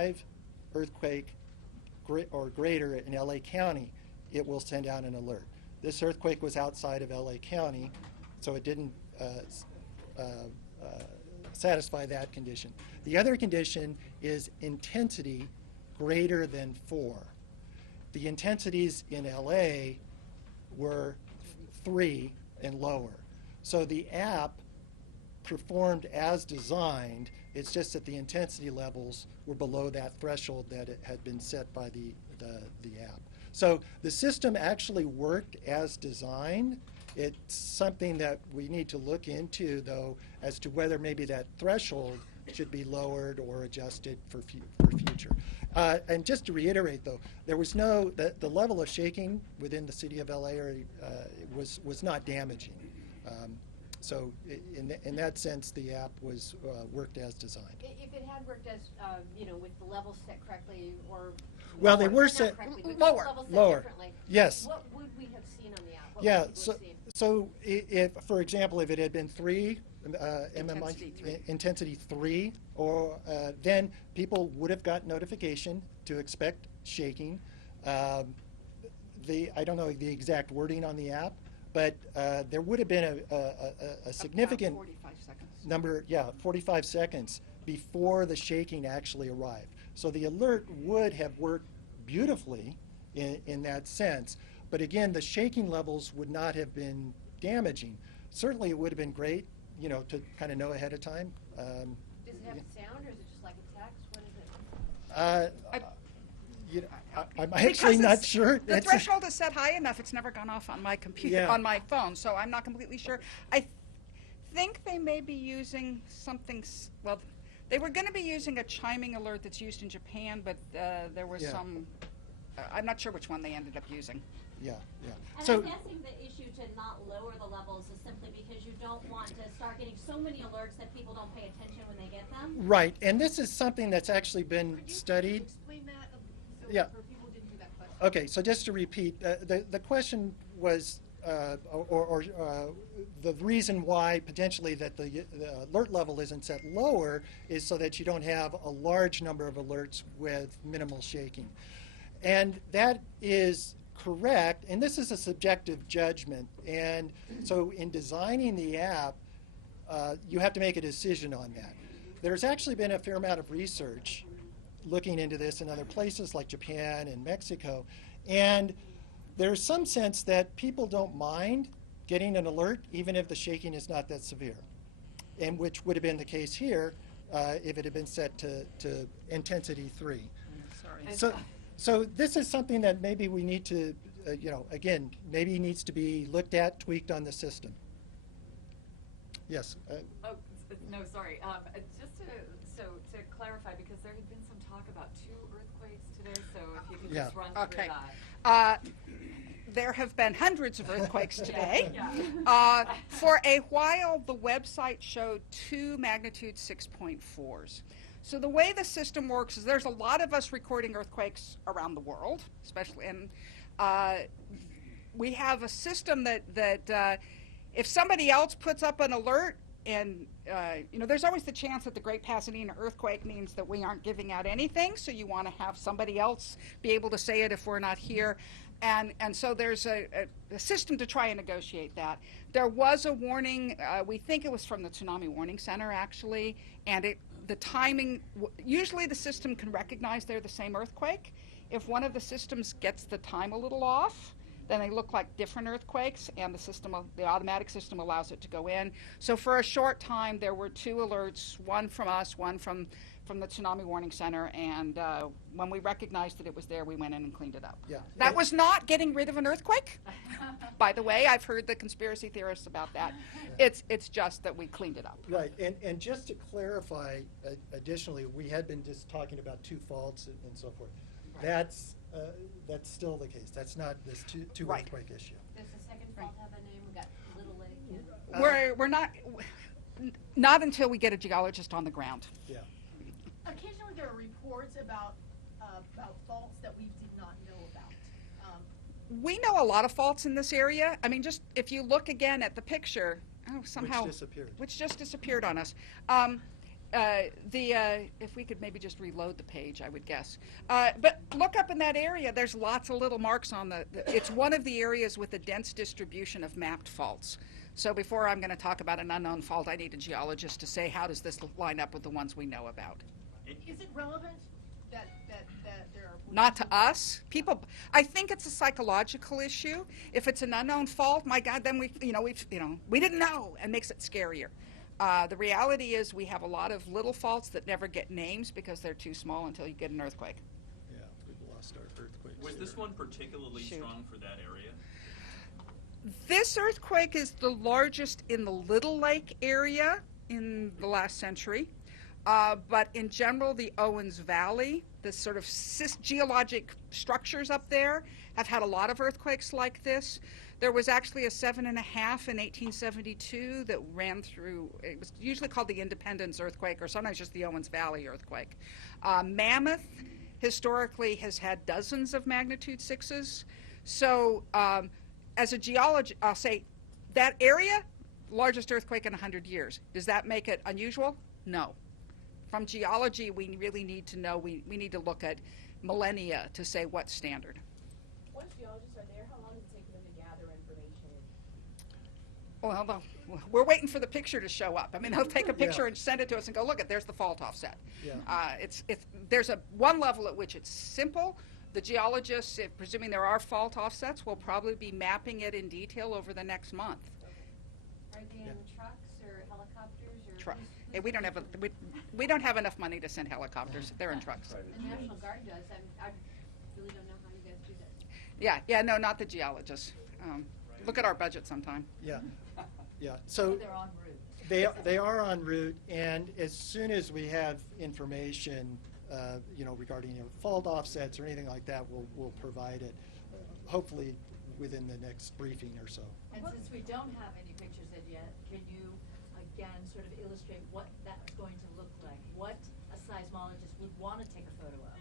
5 earthquake or greater in LA County, it will send out an alert. This earthquake was outside of LA County, so it didn't satisfy that condition. The other condition is intensity greater than 4. The intensities in LA were 3 and lower. So the app performed as designed. It's just that the intensity levels were below that threshold that it had been set by the app. So the system actually worked as designed. It's something that we need to look into, though, as to whether maybe that threshold should be lowered or adjusted for future. And just to reiterate, though, there was no, the level of shaking within the city of LA was not damaging. So in that sense, the app was worked as designed. If it had worked as, with the levels set correctly, or well, they were set lower. Differently, yes. What would we have seen on the app? What yeah. So if, for example, if it had been 3 intensity 3, or then people would have got notification to expect shaking. I don't know the exact wording on the app, but there would have been a significant 45 seconds. number, 45 seconds before the shaking actually arrived. So the alert would have worked beautifully in that sense. But again, the shaking levels would not have been damaging. Certainly it would have been great, to kind of know ahead of time. Does it have a sound, or is it just like a text? What is it? I'm actually not sure. The threshold is set high enough, it's never gone off on my computer, on my phone, so I'm not completely sure. I think they may be using something, well, they were going to be using a chiming alert that's used in Japan, but there was some, I'm not sure which one they ended up using. Yeah. And So, I'm guessing the issue to not lower the levels is simply because you don't want to start getting so many alerts that people don't pay attention when they get them. right, and this is something that's actually been studied. Explain that, for people who didn't hear that question. Okay, so just to repeat, the question was, the reason why potentially that the alert level isn't set lower is so that you don't have a large number of alerts with minimal shaking. And that is correct, and this is a subjective judgment. And so in designing the app, you have to make a decision on that. There's actually been a fair amount of research looking into this in other places like Japan and Mexico, and there's some sense that people don't mind getting an alert even if the shaking is not that severe, and which would have been the case here if it had been set to intensity 3. Sorry. So this is something that maybe we need to, again, maybe needs to be looked at, tweaked on the system. Yes. No, sorry. Just to clarify, because there had been some talk about 2 earthquakes today, so if you could just run through that. There have been hundreds of earthquakes today. Yeah. For a while, the website showed 2 magnitude 6.4s. So the way the system works is there's a lot of us recording earthquakes around the world, especially, and we have a system that if somebody else puts up an alert, and there's always the chance that the Great Pasadena earthquake means that we aren't giving out anything, so you want to have somebody else be able to say it if we're not here. And so there's a system to try and negotiate that. There was a warning, we think it was from the Tsunami Warning Center actually, and the timing, usually the system can recognize they're the same earthquake. If one of the systems gets the time a little off, then they look like different earthquakes, and the automatic system allows it to go in. So for a short time, there were 2 alerts, one from us, one from the Tsunami Warning Center, and when we recognized that it was there, we went in and cleaned it up. Yeah. That was not getting rid of an earthquake. By the way, I've heard the conspiracy theorists about that. It's just that we cleaned it up. Right, and just to clarify, additionally, we had been just talking about 2 faults and so forth. Right. That's still the case. That's not this two right. earthquake issue. Does the second fault have a name? We got Little Lake. We're not until we get a geologist on the ground. Yeah. Occasionally there are reports about faults that we did not know about. We know a lot of faults in this area. I mean, just if you look again at the picture, somehow Which disappeared. Which just disappeared on us. If we could maybe just reload the page, I would guess. But look up in that area. There's lots of little marks on it's one of the areas with a dense distribution of mapped faults. So before I'm going to talk about an unknown fault, I need a geologist to say, how does this line up with the ones we know about? Is it relevant that there are? Not to us. People, I think it's a psychological issue. If it's an unknown fault, my God, then we didn't know, and makes it scarier. The reality is we have a lot of little faults that never get names because they're too small until you get an earthquake. Yeah, we've lost our earthquakes. Was this one particularly strong for that area? This earthquake is the largest in the Little Lake area in the last century. But in general, the Owens Valley, the sort of geologic structures up there, have had a lot of earthquakes like this. There was actually a 7.5 in 1872 that ran through, it was usually called the Independence earthquake, or sometimes just the Owens Valley earthquake. Mammoth historically has had dozens of magnitude 6s. So as a geologist, I'll say that area, largest earthquake in 100 years. Does that make it unusual? No. From geology, we really need to know, we need to look at millennia to say what's standard. Once geologists are there, how long does it take them to gather information? Well, we're waiting for the picture to show up. I mean, they'll take a picture and send it to us and go, look, there's the fault offset. Yeah. There's one level at which it's simple. The geologists, presuming there are fault offsets, will probably be mapping it in detail over the next month. Are they in trucks or helicopters or? We don't have enough money to send helicopters. They're in trucks. The National Guard does. I really don't know how you guys do that. Yeah, no, not the geologists. Look at our budget sometime. Yeah, yeah. So They're en route. they are en route, and as soon as we have information, regarding fault offsets or anything like that, we'll provide it. Hopefully within the next briefing or so. And since we don't have any pictures of it yet, can you again sort of illustrate what that's going to look like? What a seismologist would want to take a photo of?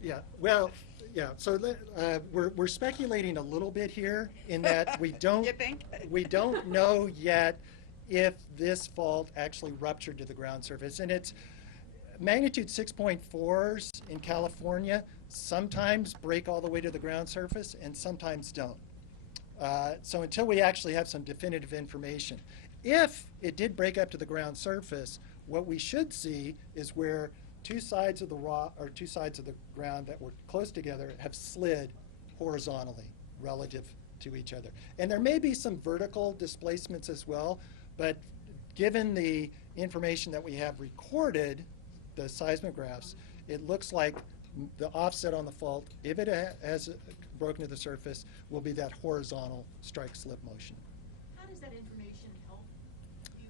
Yeah, well, yeah, so we're speculating a little bit here in that we don't, You think? we don't know yet if this fault actually ruptured to the ground surface. And it's magnitude 6.4s in California sometimes break all the way to the ground surface and sometimes don't. So until we actually have some definitive information, if it did break up to the ground surface, what we should see is where two sides of the rock or two sides of the ground that were close together have slid horizontally relative to each other. And there may be some vertical displacements as well, but given the information that we have recorded, the seismographs, it looks like the offset on the fault, if it has broken to the surface, will be that horizontal strike slip motion. How does that information help you?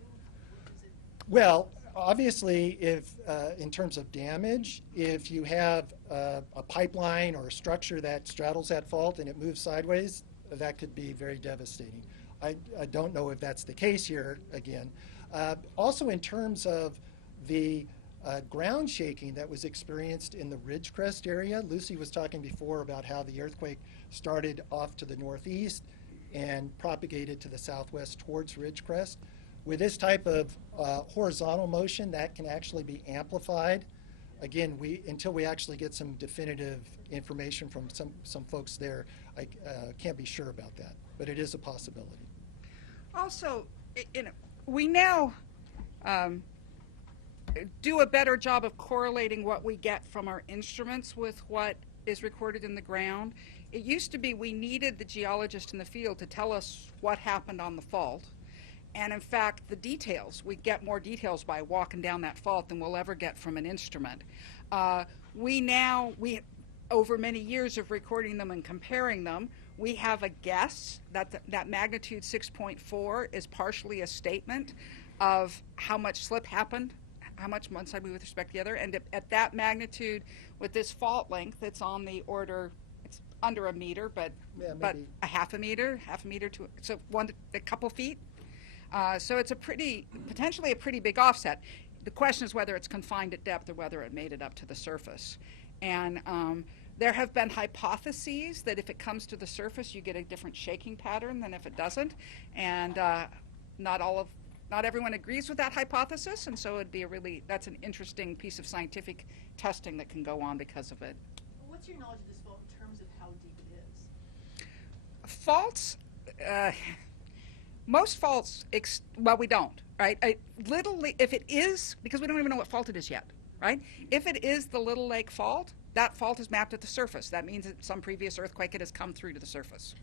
Well, obviously, if in terms of damage, if you have a pipeline or a structure that straddles that fault and it moves sideways, that could be very devastating. I don't know if that's the case here again. Also, in terms of the ground shaking that was experienced in the Ridgecrest area, Lucy was talking before about how the earthquake started off to the northeast and propagated to the southwest towards Ridgecrest. With this type of horizontal motion, that can actually be amplified. Again, until we actually get some definitive information from some folks there, I can't be sure about that, but it is a possibility. Also, we now do a better job of correlating what we get from our instruments with what is recorded in the ground. It used to be we needed the geologist in the field to tell us what happened on the fault. And in fact, the details, we get more details by walking down that fault than we'll ever get from an instrument. Over many years of recording them and comparing them, we have a guess that that magnitude 6.4 is partially a statement of how much slip happened, how much one side moved with respect to the other. And at that magnitude, with this fault length, it's on the order, it's under a meter, but a half a meter to, so a couple feet. So it's potentially a pretty big offset. The question is whether it's confined at depth or whether it made it up to the surface. And there have been hypotheses that if it comes to the surface, you get a different shaking pattern than if it doesn't. And not all of not everyone agrees with that hypothesis, and so that's an interesting piece of scientific testing that can go on because of it. What's your knowledge of this fault in terms of how deep it is? Faults, most faults, well, we don't, right? If it is, because we don't even know what fault it is yet, right? If it is the Little Lake fault, that fault is mapped at the surface. That means that some previous earthquake it has come through to the surface.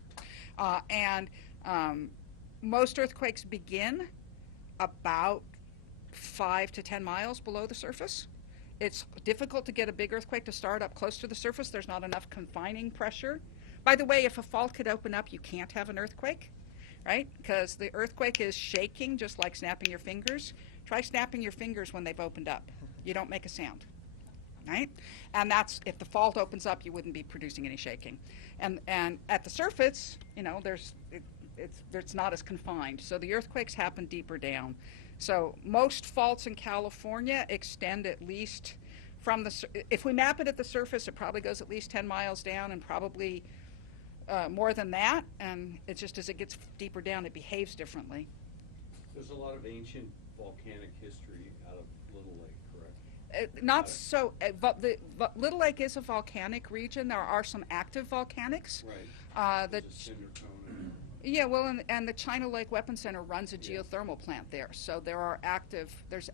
Most earthquakes begin about 5 to 10 miles below the surface. It's difficult to get a big earthquake to start up close to the surface. There's not enough confining pressure. By the way, if a fault could open up, you can't have an earthquake, right? Because the earthquake is shaking, just like snapping your fingers. Try snapping your fingers when they've opened up. You don't make a sound, right? And that's, if the fault opens up, you wouldn't be producing any shaking. And at the surface, it's not as confined. So the earthquakes happen deeper down. So most faults in California extend at least from if we map it at the surface, it probably goes at least 10 miles down, and probably more than that. And it's just as it gets deeper down, it behaves differently. There's a lot of ancient volcanic history out of Little Lake, correct? Not so. The Little Lake is a volcanic region. There are some active volcanics. Right. There's a cinder cone. Yeah, well, and the China Lake Weapons Center runs a geothermal plant there. So there's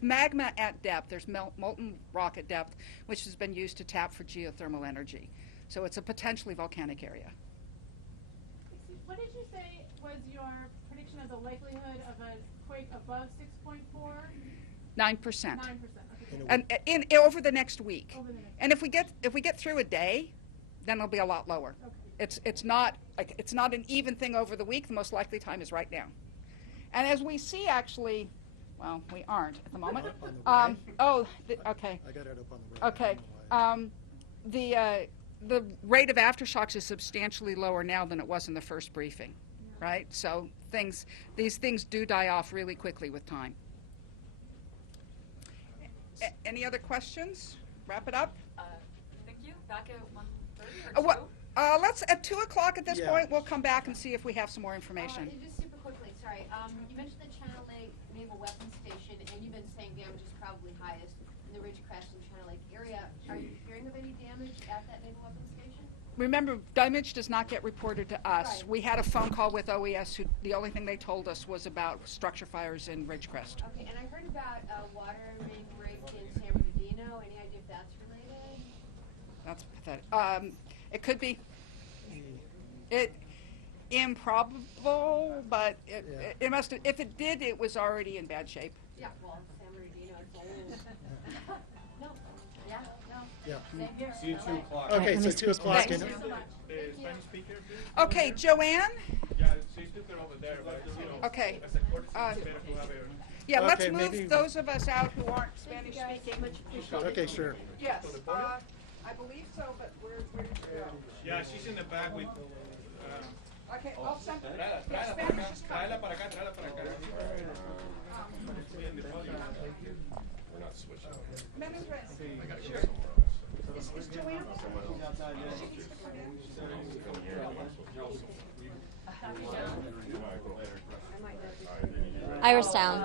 magma at depth. There's molten rock at depth, which has been used to tap for geothermal energy. So it's a potentially volcanic area. What did you say was your prediction of the likelihood of a quake above 6.4? 9%. 9%. Okay. And over the next week. Over the next And if we get through a day, then it'll be a lot lower. Okay. It's not an even thing over the week. The most likely time is right now. And as we see, actually, well, we aren't at the moment. Okay. I got it up on the right. Okay. The rate of aftershocks is substantially lower now than it was in the first briefing, right? So these things do die off really quickly with time. Any other questions? Wrap it up. Thank you. Back at 1:30 or 2? Let's at 2 o'clock at this Yeah. point. We'll come back and see if we have some more information. Just super quickly, sorry. You mentioned the China Lake Naval Weapons Station, and you've been saying damage is probably highest in the Ridgecrest and China Lake area. Are you hearing of any damage at that Naval Weapons Station? Remember, damage does not get reported to us. Right. We had a phone call with OES, who the only thing they told us was about structure fires in Ridgecrest. Okay, and I heard about a water main break in San Bernardino. Any idea if that's related? That's pathetic. It could be. Improbable, but it must have, if it did, it was already in bad shape. Yeah, well, San Bernardino, it's old. No, yeah, no. Yeah. Same here. See you at 2 o'clock. Okay, so 2 o'clock. Thanks. and- Thank you so much. Thank you. Spanish speaker, please? Okay, Joanne? Yeah, she's still over there, but, Okay. as a courtesy, it's better to have her. Yeah, let's Okay, move maybe- those of us out who aren't Spanish speaking. Much appreciated. Okay, sure. Yes, I believe so, but where did you go? Yeah, she's in the back with, Okay, I'll send. tráela para acá, tráela para acá, tráela para acá. We're not switching. Is Joanne? Iristown.